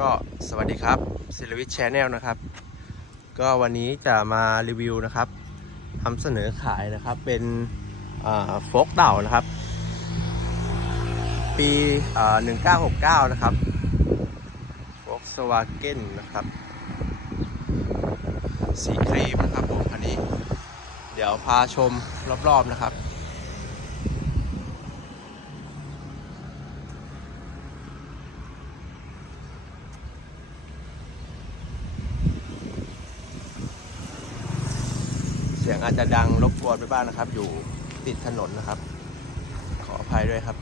ก็สวัสดีครับศิลวิทย์แชนแนลนะครับ ก็วันนี้จะมารีวิวนะครับทำเสนอขายนะครับเป็นโฟกเต่านะครับ ปีอ่า1969นะครับ Volkswagen นะครับ สีครีมนะครับผมคันนี้ เดี๋ยวพาชมรอบๆนะครับ เสียงอาจจะดังรบกวนไปบ้างนะครับ อยู่ติดถนนนะครับ ขออภัยด้วยครับ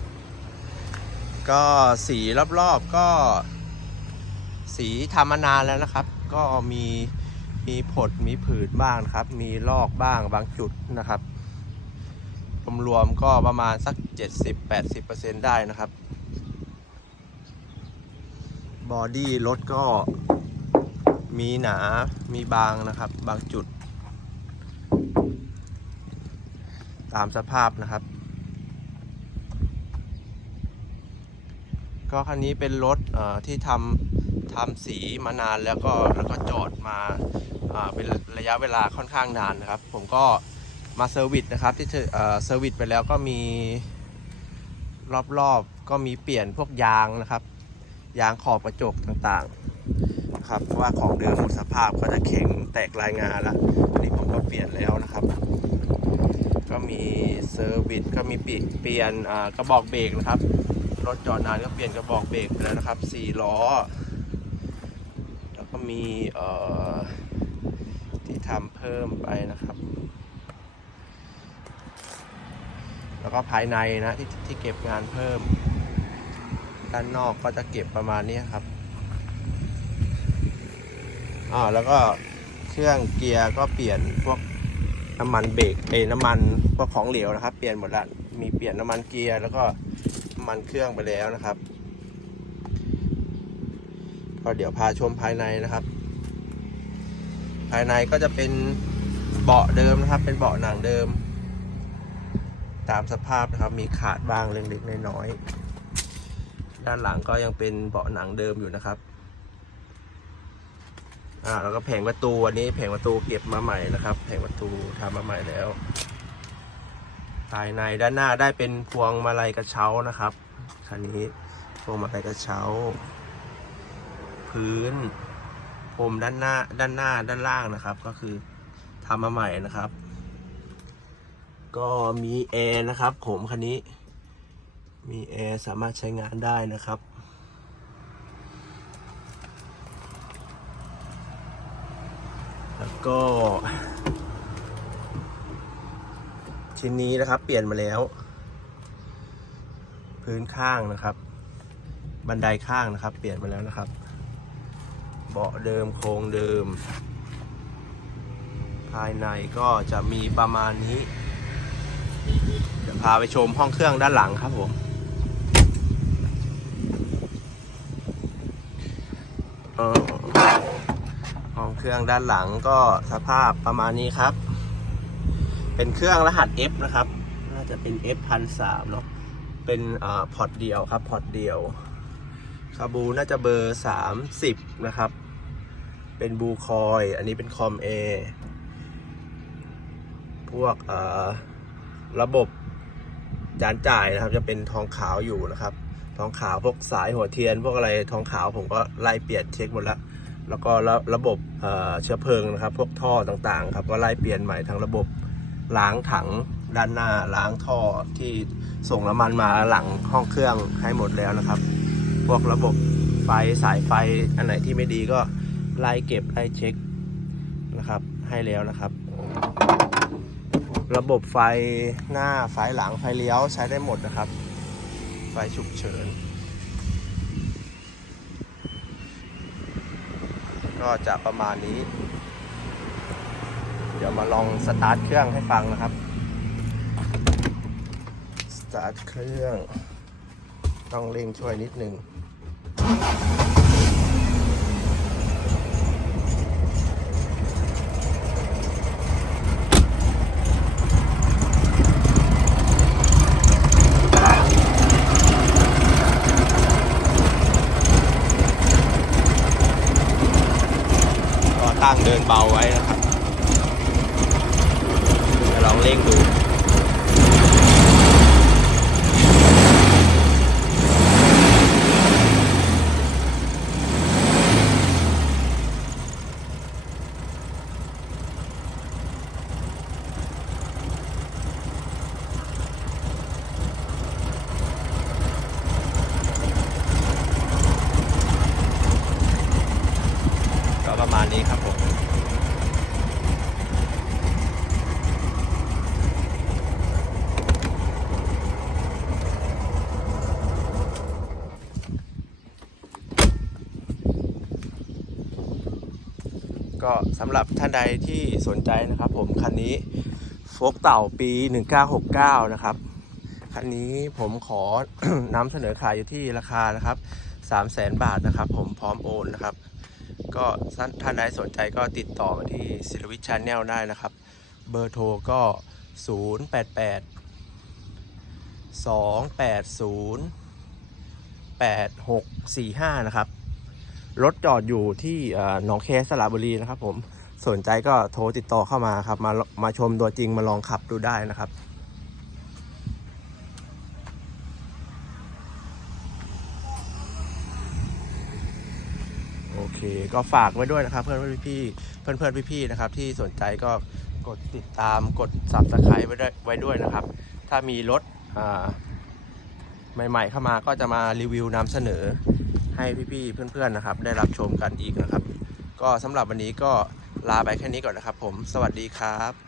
ก็สีรอบๆก็ สีทำมานานแล้วนะครับ ก็มีมีผดมีผืนบ้างนะครับ มีลอกบ้างบางจุดนะครับรวมๆก็ประมาณสัก 70-80%ได้นะครับบอดี้รถก็มีหนา มีบางนะครับ บางจุด ตามสภาพนะครับ ก็คันนี้เป็นรถที่ทำทำสีมานานแล้วก็แล้วก็จอดมาเป็นระยะเวลาค่อนข้างนานนะครับ ผมก็มาเซอร์วิสนะครับที่เซอร์วิสไปแล้วก็มีรอบๆก็มีเปลี่ยนพวกยางนะครับ ยางขอบกระจกต่างๆนะครับเพราะว่าของเดิมหมดสภาพก็จะเข่งแตกลายงานแล้วอันนี้ผมก็เปลี่ยนแล้วนะครับ ก็มีเซอร์วิสก็มีเปลี่ยนกระบอกเบรกนะครับ รถจอดนานก็เปลี่ยนกระบอกเบรกไปแล้วนะครับสี่ล้อ แล้วก็มีที่ทำเพิ่มไปนะครับ แล้วก็ภายในนะที่ที่เก็บงานเพิ่ม ด้านนอกก็จะเก็บประมาณนี้ครับอ่าแล้วก็เครื่องเกียร์ก็เปลี่ยนพวก น้ำมันเบรกเอยน้ำมันพวกของเหลวนะครับ เปลี่ยนหมดละมีเปลี่ยนน้ำมันเกียร์แล้วก็น้ำมันเครื่องไปแล้วนะครับ ก็เดี๋ยวพาชมภายในนะครับ ภายในก็จะเป็นเบาะเดิมนะครับ เป็นเบาะหนังเดิม ตามสภาพนะครับ มีขาดบ้างเล็กๆน้อยๆด้านหลังก็ยังเป็นเบาะหนังเดิมอยู่นะครับ อ่าแล้วก็แผงประตูอันนี้แผงประตูเก็บมาใหม่นะครับ แผงประตูทำมาใหม่แล้ว ภายในด้านหน้าได้เป็นพวงมาลัยกระเช้านะครับคันนี้พวงมาลัยกระเช้า พื้นพรมด้านหน้าด้านหน้าด้านล่างนะครับ ก็คือทำมาใหม่นะครับ ก็มีแอร์นะครับผมคันนี้ มีแอร์สามารถใช้งานได้นะครับ แล้ว ก็ ชิ้นนี้นะครับเปลี่ยนมาแล้ว พื้นข้างนะครับ บันไดข้างนะครับ เปลี่ยนมาแล้วนะครับ เบาะเดิมโครงเดิม ภายในก็จะมีประมาณนี้เดี๋ยวพาไปชมห้องเครื่องด้านหลังครับผมเออห้อ เครื่องด้านหลังก็สภาพประมาณนี้ครับ เป็นเครื่องรหัส F นะครับ น่าจะเป็น F พันสามเนาะ เป็นอ่าพอร์ตเดียวครับ พอร์ตเดียวคาบูน่าจะเบอร์สามสิบนะครับ เป็นบูคอย อันนี้เป็นคอมเอพวกอ่อระบบจานจ่ายนะครับ จะเป็นทองขาวอยู่นะครับ ทองขาวพวกสายหัวเทียน พวกอะไรทองขาวผมก็ไล่เปลี่ยนเช็คหมดแล้ว แล้วก็ระระบบเอ่อเชื้อเพลิงนะครับ พวกท่อต่างๆครับก็ไล่เปลี่ยนใหม่ทั้งระบบล้างถังด้านหน้าล้างท่อที่ส่งน้ำมันมาหลังห้องเครื่องให้หมดแล้วนะครับ พวกระบบไฟสายไฟอันไหนที่ไม่ดีก็ไล่เก็บไล่เช็คนะครับให้แล้วนะครับ ระบบไฟหน้าไฟหลังไฟเลี้ยวใช้ได้หมดนะครับ ไฟฉุกเฉิน ก็จะประมาณนี้ เดี๋ยวมาลองสตาร์ทเครื่องให้ฟังนะครับ สตาร์ทเครื่อง ต้องเร่งช่วยนิดนึงาง เดินเบาไว้นะครับเดี๋ยวลองเร่งดู ก็ประมาณนี้ครับผม ก็สำหรับท่านใดที่สนใจนะครับผมคันนี้โฟกเต่าปี 1969 นะครับ คันนี้ผมขอนำเสนอขายอยู่ที่ราคานะครับ300,000 บาทนะครับ ผมพร้อมโอนนะครับ ก็ท่านท่านใดสนใจก็ติดต่อมาที่ศิลวิชชาแนลได้นะครับ เบอร์โทรก็ 0 8 8 2 8 0 8 6 4 5 นะครับ รถจอดอยู่ที่หนองแคสระบุรีนะครับผมสนใจก็โทรติดต่อเข้ามาครับมามาชมตัวจริงมาลองขับดูได้นะครับโอเคก็ฝากไว้ด้วยนะครับ เพื่อนเพื่อนพี่เพื่อนเพื่อนพี่ๆนะครับที่สนใจก็กดติดตามกด subscribe ไว้ด้วยไว้ด้วยนะครับ ถ้ามีรถอ่ใหม่ๆเข้ามาก็จะมารีวิวนำเสนอ ให้พี่ๆเพื่อนๆนะครับ ได้รับชมกันอีกนะครับ ก็สำหรับวันนี้ก็ลาไปแค่นี้ก่อนนะครับ ผมสวัสดีครับ